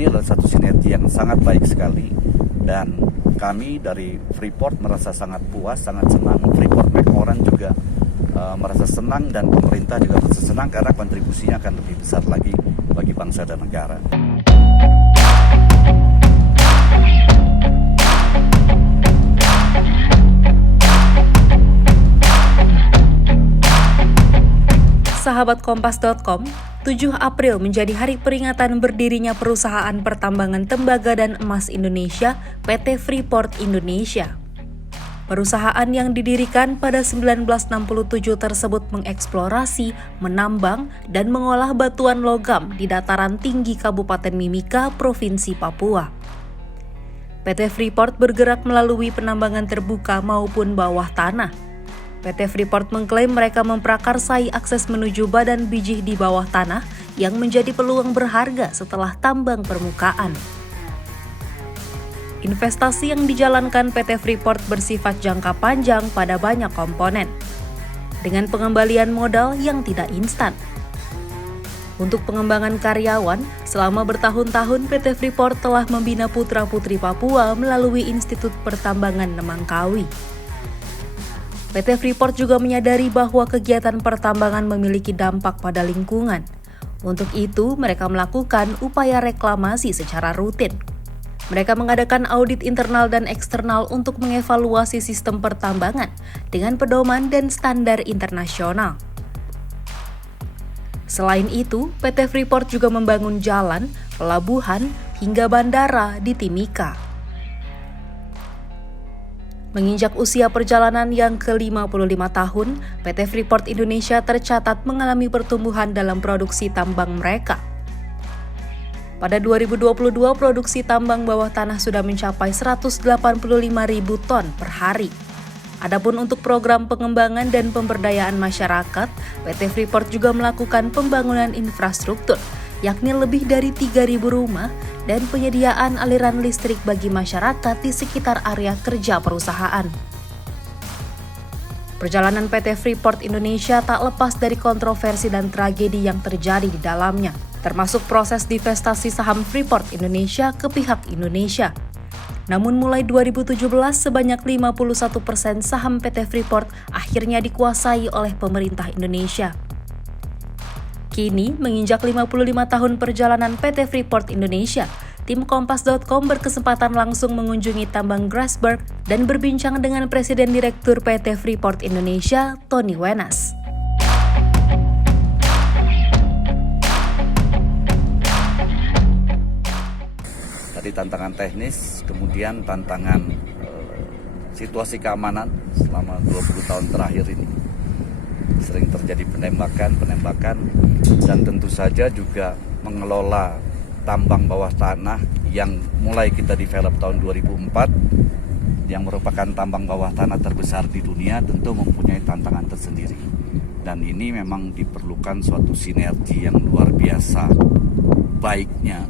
ini adalah satu sinergi yang sangat baik sekali, dan kami dari Freeport merasa sangat puas, sangat senang. Freeport McMoRan juga merasa senang, dan pemerintah juga merasa senang karena kontribusinya akan lebih besar lagi bagi bangsa dan negara. Sahabat Kompas.com, 7 April menjadi hari peringatan berdirinya perusahaan pertambangan tembaga dan emas Indonesia, PT Freeport Indonesia. Perusahaan yang didirikan pada 1967 tersebut mengeksplorasi, menambang, dan mengolah batuan logam di dataran tinggi Kabupaten Mimika, Provinsi Papua. PT Freeport bergerak melalui penambangan terbuka maupun bawah tanah. PT Freeport mengklaim mereka memprakarsai akses menuju badan biji di bawah tanah yang menjadi peluang berharga setelah tambang permukaan. Investasi yang dijalankan PT Freeport bersifat jangka panjang pada banyak komponen, dengan pengembalian modal yang tidak instan. Untuk pengembangan karyawan, selama bertahun-tahun PT Freeport telah membina putra-putri Papua melalui Institut Pertambangan Nemangkawi. PT Freeport juga menyadari bahwa kegiatan pertambangan memiliki dampak pada lingkungan. Untuk itu, mereka melakukan upaya reklamasi secara rutin. Mereka mengadakan audit internal dan eksternal untuk mengevaluasi sistem pertambangan dengan pedoman dan standar internasional. Selain itu, PT Freeport juga membangun jalan, pelabuhan, hingga bandara di Timika. Menginjak usia perjalanan yang ke-55 tahun, PT Freeport Indonesia tercatat mengalami pertumbuhan dalam produksi tambang mereka. Pada 2022, produksi tambang bawah tanah sudah mencapai 185.000 ton per hari. Adapun untuk program pengembangan dan pemberdayaan masyarakat, PT Freeport juga melakukan pembangunan infrastruktur, yakni lebih dari 3.000 rumah dan penyediaan aliran listrik bagi masyarakat di sekitar area kerja perusahaan. Perjalanan PT Freeport Indonesia tak lepas dari kontroversi dan tragedi yang terjadi di dalamnya, termasuk proses divestasi saham Freeport Indonesia ke pihak Indonesia. Namun mulai 2017, sebanyak 51% saham PT Freeport akhirnya dikuasai oleh pemerintah Indonesia. Kini, menginjak 55 tahun perjalanan PT Freeport Indonesia, tim Kompas.com berkesempatan langsung mengunjungi tambang Grasberg dan berbincang dengan Presiden Direktur PT Freeport Indonesia, Tony Wenas. Tadi tantangan teknis, kemudian tantangan situasi keamanan selama 20 tahun terakhir ini. Sering terjadi penembakan, dan tentu saja juga mengelola tambang bawah tanah yang mulai kita develop tahun 2004, yang merupakan tambang bawah tanah terbesar di dunia, tentu mempunyai tantangan tersendiri. Dan ini memang diperlukan suatu sinergi yang luar biasa baiknya,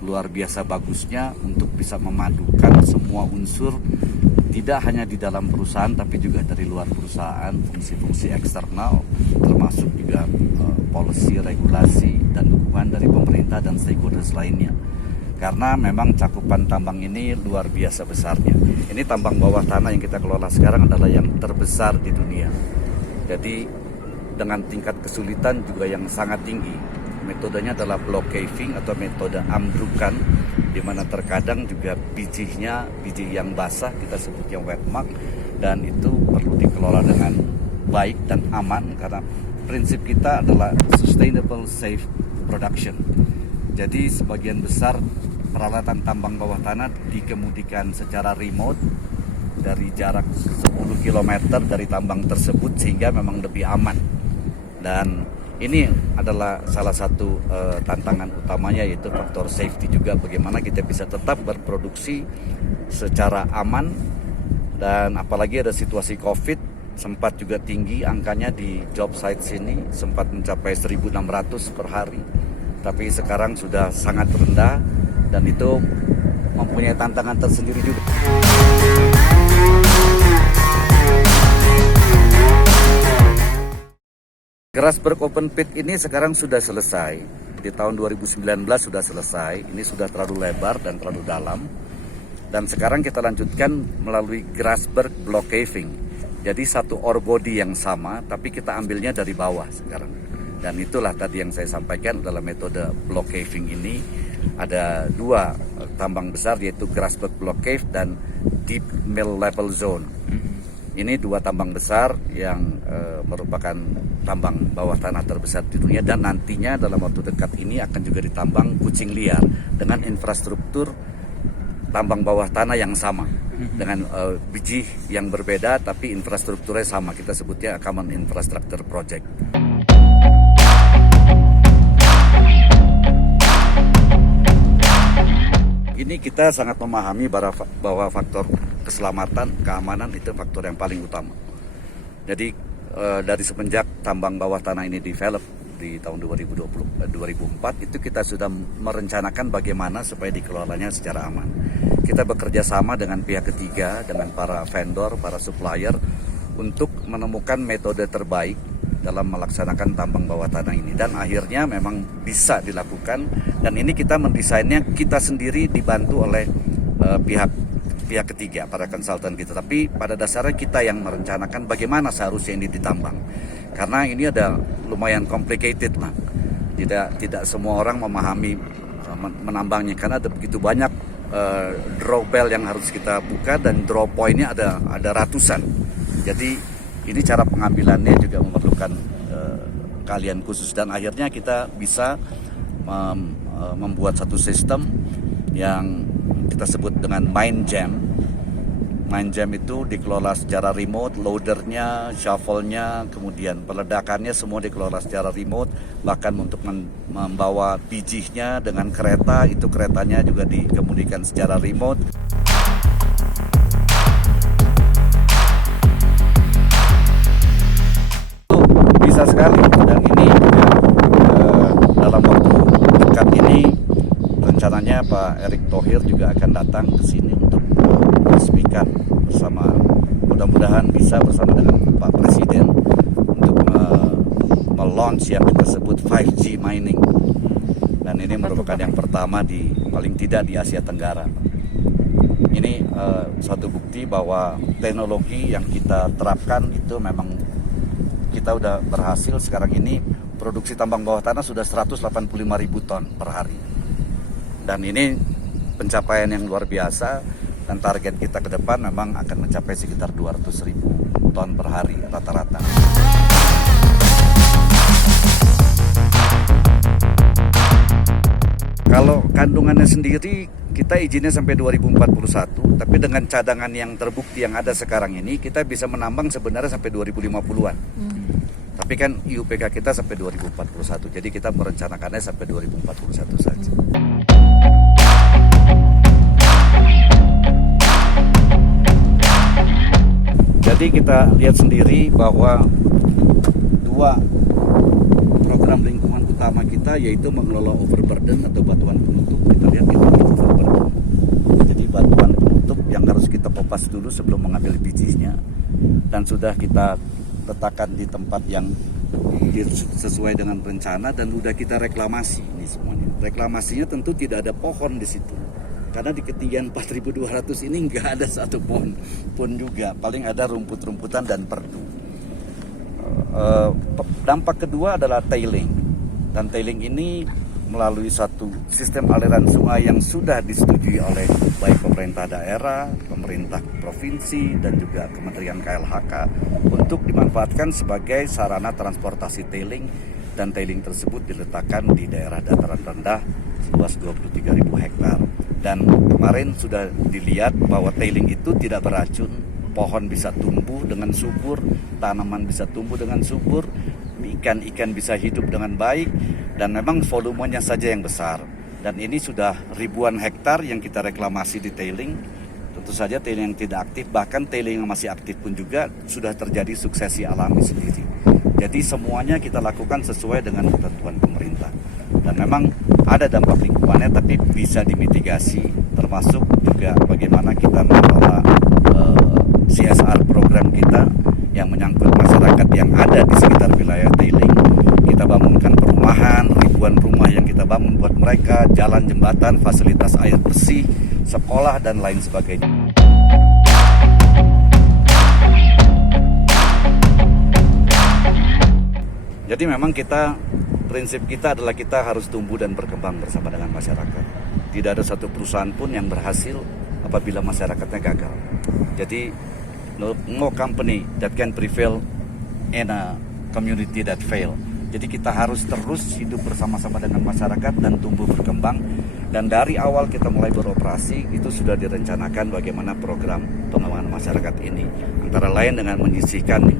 luar biasa bagusnya untuk bisa memadukan semua unsur, tidak hanya di dalam perusahaan tapi juga dari luar perusahaan, fungsi-fungsi eksternal, termasuk juga policy, regulasi, dan dukungan dari pemerintah dan stakeholders lainnya. Karena memang cakupan tambang ini luar biasa besarnya. Ini tambang bawah tanah yang kita kelola sekarang adalah yang terbesar di dunia. Jadi dengan tingkat kesulitan juga yang sangat tinggi. Metodenya adalah block caving atau metode ambrukan, di mana terkadang juga biji yang basah, kita sebutnya wet mark, dan itu perlu dikelola dengan baik dan aman karena prinsip kita adalah sustainable safe production. Jadi sebagian besar peralatan tambang bawah tanah dikemudikan secara remote dari jarak 10 km dari tambang tersebut sehingga memang lebih aman. Dan ini adalah salah satu tantangan utamanya, yaitu faktor safety juga, bagaimana kita bisa tetap berproduksi secara aman. Dan apalagi ada situasi COVID, sempat juga tinggi angkanya di job site sini, sempat mencapai 1.600 per hari. Tapi sekarang sudah sangat rendah dan itu mempunyai tantangan tersendiri juga. Grasberg Open Pit ini sekarang sudah selesai. di tahun 2019 sudah selesai. Ini sudah terlalu lebar dan terlalu dalam. Dan sekarang kita lanjutkan melalui Grasberg block caving. Jadi satu ore body yang sama, tapi kita ambilnya dari bawah sekarang. Dan itulah tadi yang saya sampaikan dalam metode block caving ini. Ada dua tambang besar, yaitu Grasberg block cave dan Deep Mill Level Zone. Ini dua tambang besar yang merupakan tambang bawah tanah terbesar di dunia, dan nantinya dalam waktu dekat ini akan juga ditambang kucing liar dengan infrastruktur tambang bawah tanah yang sama, dengan biji yang berbeda tapi infrastrukturnya sama. Kita sebutnya Common Infrastructure Project. Ini kita sangat memahami bahwa faktor keselamatan, keamanan itu faktor yang paling utama. Jadi dari semenjak tambang bawah tanah ini develop di tahun 2004 itu kita sudah merencanakan bagaimana supaya dikelolanya secara aman. Kita bekerja sama dengan pihak ketiga, dengan para vendor, para supplier untuk menemukan metode terbaik dalam melaksanakan tambang bawah tanah ini, dan akhirnya memang bisa dilakukan. Dan ini kita mendesainnya kita sendiri dibantu oleh pihak ketiga, para konsultan kita. Tapi pada dasarnya kita yang merencanakan bagaimana seharusnya ini ditambang, karena ini ada lumayan complicated lah. Tidak semua orang memahami menambangnya, karena ada begitu banyak draw bell yang harus kita buka, dan draw pointnya ada ratusan. Jadi ini cara pengambilannya juga memerlukan keahlian khusus, dan akhirnya kita bisa membuat satu sistem yang kita sebut dengan Mine Jam. Mine Jam itu dikelola secara remote, loadernya, shovelnya, kemudian peledakannya semua dikelola secara remote. Bahkan untuk membawa bijinya dengan kereta, itu keretanya juga dikemudikan secara remote. Bisa sekali, dan ini juga dalam waktu dekat ini rencananya Pak Erick Thohir juga akan datang ke sini untuk meresmikan bersama, mudah-mudahan bisa bersama dengan Pak Presiden untuk melaunch yang kita sebut 5G mining, dan ini merupakan yang pertama paling tidak di Asia Tenggara. Ini satu bukti bahwa teknologi yang kita terapkan itu memang kita udah berhasil. Sekarang ini produksi tambang bawah tanah sudah 185.000 ton per hari. Dan ini pencapaian yang luar biasa, dan target kita ke depan memang akan mencapai sekitar 200.000 ton per hari rata-rata. Kalau kandungannya sendiri kita izinnya sampai 2041, tapi dengan cadangan yang terbukti yang ada sekarang ini kita bisa menambang sebenarnya sampai 2050-an. Tapi kan IUPK kita sampai 2041, jadi kita merencanakannya sampai 2041 saja. Jadi kita lihat sendiri bahwa dua program lingkungan utama kita, yaitu mengelola overburden atau batuan penutup. Kita lihat itu overburden. Jadi batuan penutup yang harus kita popas dulu sebelum mengambil bijinya, dan sudah kita letakkan di tempat yang sesuai dengan rencana, dan sudah kita reklamasi ini semuanya. Reklamasinya tentu tidak ada pohon di situ, karena di ketinggian 4.200 ini nggak ada satu pohon pun juga, paling ada rumput-rumputan dan perdu. Dampak kedua adalah tailing, dan tailing ini melalui satu sistem aliran sungai yang sudah disetujui oleh baik pemerintah daerah, pemerintah provinsi, dan juga Kementerian KLHK untuk dimanfaatkan sebagai sarana transportasi tailing, dan tailing tersebut diletakkan di daerah dataran rendah seluas 23.000 hektar. Dan kemarin sudah dilihat bahwa tailing itu tidak beracun, pohon bisa tumbuh dengan subur, tanaman bisa tumbuh dengan subur, ikan-ikan bisa hidup dengan baik, dan memang volumenya saja yang besar. Dan ini sudah ribuan hektar yang kita reklamasi di tailing. Tentu saja tailing yang tidak aktif, bahkan tailing yang masih aktif pun juga sudah terjadi suksesi alami sendiri. Jadi semuanya kita lakukan sesuai dengan ketentuan pemerintah. Dan memang ada dampak lingkungannya, tapi bisa dimitigasi, termasuk juga bagaimana kita mengelola CSR program kita yang menyangkut masyarakat yang ada di sekitar wilayah tailing. kita bangunkan perumahan, ribuan rumah yang kita bangun buat mereka, jalan, jembatan, fasilitas air bersih, sekolah, dan lain sebagainya. Jadi memang prinsip kita adalah kita harus tumbuh dan berkembang bersama dengan masyarakat. Tidak ada satu perusahaan pun yang berhasil apabila masyarakatnya gagal. Jadi no company that can prevail in a community that fail. Jadi kita harus terus hidup bersama-sama dengan masyarakat dan tumbuh berkembang. Dan dari awal kita mulai beroperasi itu sudah direncanakan bagaimana program pengembangan masyarakat ini. Antara lain dengan menyisihkan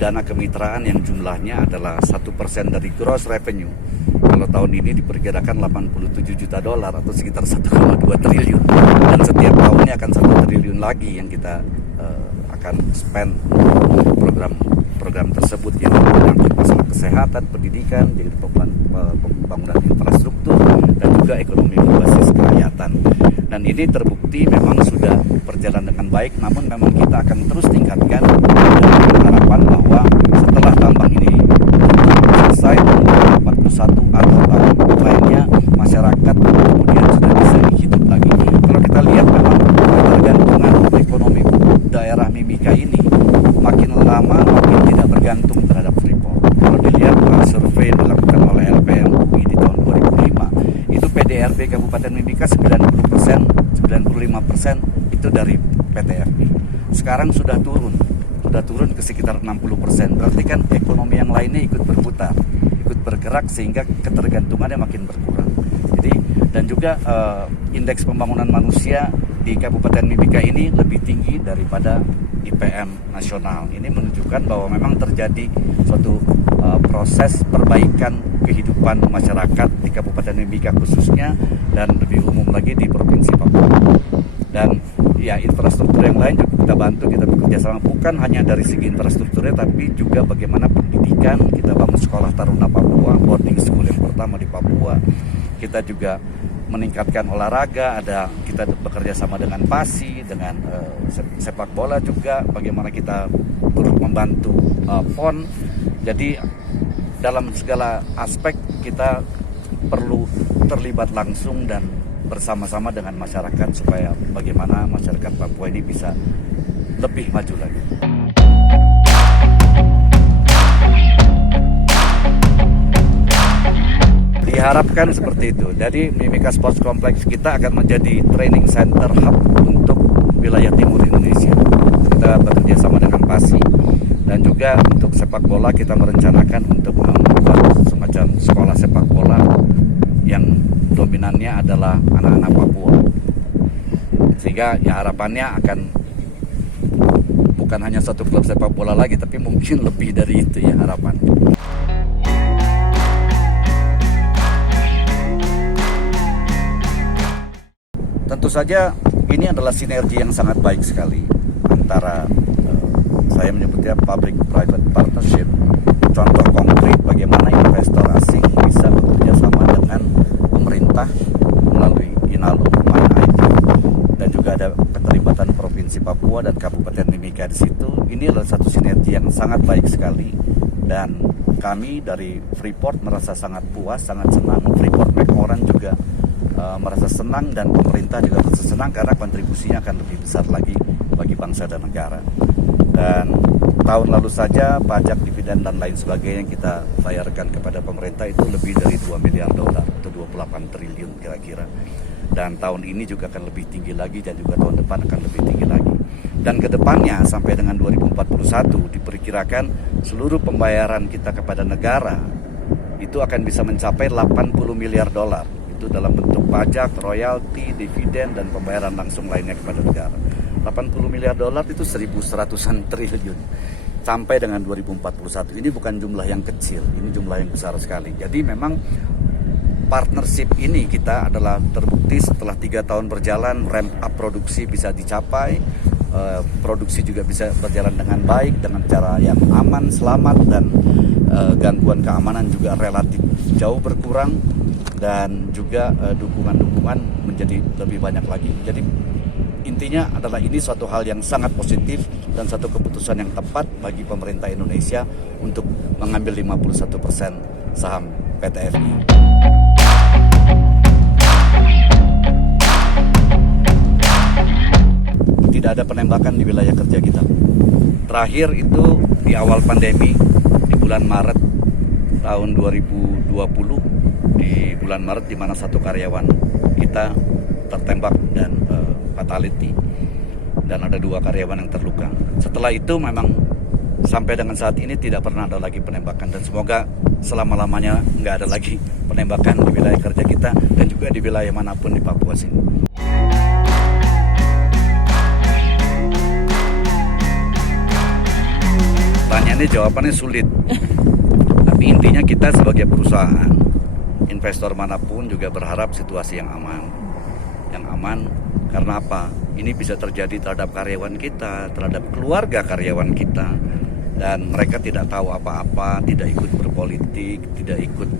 dana kemitraan yang jumlahnya adalah 1% dari gross revenue. Kalau tahun ini diperkirakan $87 juta atau sekitar 1,2 triliun. Dan setiap tahunnya akan 1 triliun lagi yang kita akan spend program tersebut yang menyangkut masalah kesehatan, pendidikan, jadi pembangunan infrastruktur dan juga ekonomi berbasis kerakyatan. Dan ini terbukti memang sudah berjalan dengan baik, namun memang kita akan terus tingkatkan dengan harapan bahwa setelah tambang ini selesai 41 atau tahun lainnya masyarakat kemudian sudah bisa hidup lagi. Kalau kita lihat memang ketergantungan ekonomi daerah Mimika ini makin lama makin tidak bergantung terhadap Freeport. Kalau dilihat survei yang dilakukan oleh LPM UI di tahun 2005, itu PDRB Kabupaten Mimika 95% itu dari PT FB. Sekarang sudah turun ke sekitar 60%. Berarti kan ekonomi yang lainnya ikut berputar, ikut bergerak sehingga ketergantungannya makin berkurang. Jadi dan juga indeks pembangunan manusia di Kabupaten Mimika ini lebih tinggi daripada IPM nasional. Ini menunjukkan bahwa memang terjadi suatu proses perbaikan kehidupan masyarakat di Kabupaten Mimika khususnya dan lebih umum lagi di Provinsi Papua. Dan ya infrastruktur yang lain juga kita bantu, kita bekerja sama bukan hanya dari segi infrastrukturnya tapi juga bagaimana pendidikan. Kita bangun sekolah taruna Papua, boarding school yang pertama di Papua. Kita juga meningkatkan olahraga, kita bekerja sama dengan PASI, dengan sepak bola juga, bagaimana kita turut membantu PON. Jadi dalam segala aspek kita perlu terlibat langsung dan bersama-sama dengan masyarakat supaya bagaimana masyarakat Papua ini bisa lebih maju lagi. Diharapkan seperti itu. Jadi Mimika Sports Complex kita akan menjadi training center hub untuk wilayah timur Indonesia. Kita bekerja sama dengan PASI dan juga untuk sepak bola kita merencanakan untuk membuat semacam sekolah sepak bola yang dominannya adalah anak-anak Papua. Sehingga ya harapannya akan bukan hanya satu klub sepak bola lagi tapi mungkin lebih dari itu ya harapan. Tentu saja ini adalah sinergi yang sangat baik sekali antara saya menyebutnya public private partnership. Contoh konkret bagaimana investor asing bisa bekerja sama dengan pemerintah melalui Inalum MindIT dan juga ada keterlibatan Provinsi Papua dan Kabupaten Mimika di situ. Ini adalah satu sinergi yang sangat baik sekali dan kami dari Freeport merasa sangat puas, sangat senang. Freeport McMoran juga merasa senang dan pemerintah juga merasa senang karena kontribusinya akan lebih besar lagi bagi bangsa dan negara. Dan tahun lalu saja pajak, dividen dan lain sebagainya yang kita bayarkan kepada pemerintah itu lebih dari $2 miliar atau 28 triliun kira-kira. Dan tahun ini juga akan lebih tinggi lagi dan juga tahun depan akan lebih tinggi lagi. Dan kedepannya sampai dengan 2041 diperkirakan seluruh pembayaran kita kepada negara itu akan bisa mencapai $80 miliar. Itu dalam bentuk pajak, royalti, dividen dan pembayaran langsung lainnya kepada negara. $80 miliar itu 1.100-an triliun sampai dengan 2041. Ini bukan jumlah yang kecil, ini jumlah yang besar sekali. Jadi memang partnership ini kita adalah terbukti setelah 3 tahun berjalan, ramp up produksi bisa dicapai, produksi juga bisa berjalan dengan baik, dengan cara yang aman, selamat, dan gangguan keamanan juga relatif jauh berkurang, dan juga dukungan-dukungan menjadi lebih banyak lagi. Jadi intinya adalah ini suatu hal yang sangat positif dan satu keputusan yang tepat bagi pemerintah Indonesia untuk mengambil 51% saham PT FI. Tidak ada penembakan di wilayah kerja kita. Terakhir itu di awal pandemi, di bulan Maret tahun 2020, di bulan Maret di mana satu karyawan kita tertembak dan fatality, dan ada 2 karyawan yang terluka. Setelah itu memang sampai dengan saat ini tidak pernah ada lagi penembakan, dan semoga selama-lamanya nggak ada lagi penembakan di wilayah kerja kita dan juga di wilayah manapun di Papua sini. Pertanyaannya jawabannya sulit, tapi intinya kita sebagai perusahaan, investor manapun juga berharap situasi yang aman. Yang aman karena apa? Ini bisa terjadi terhadap karyawan kita, terhadap keluarga karyawan kita, dan mereka tidak tahu apa-apa, tidak ikut berpolitik, tidak ikut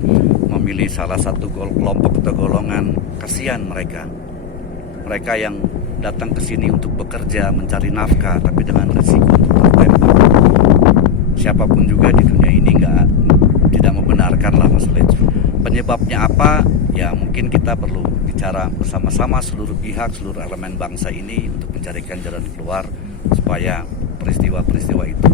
memilih salah satu kelompok atau golongan. Kasihan mereka. Mereka yang datang ke sini untuk bekerja, mencari nafkah, tapi dengan risiko untuk tertembak. Siapapun juga di dunia ini tidak membenarkan lah masalah itu. Penyebabnya apa? Ya mungkin kita perlu bicara bersama-sama seluruh pihak, seluruh elemen bangsa ini untuk mencarikan jalan keluar supaya peristiwa-peristiwa itu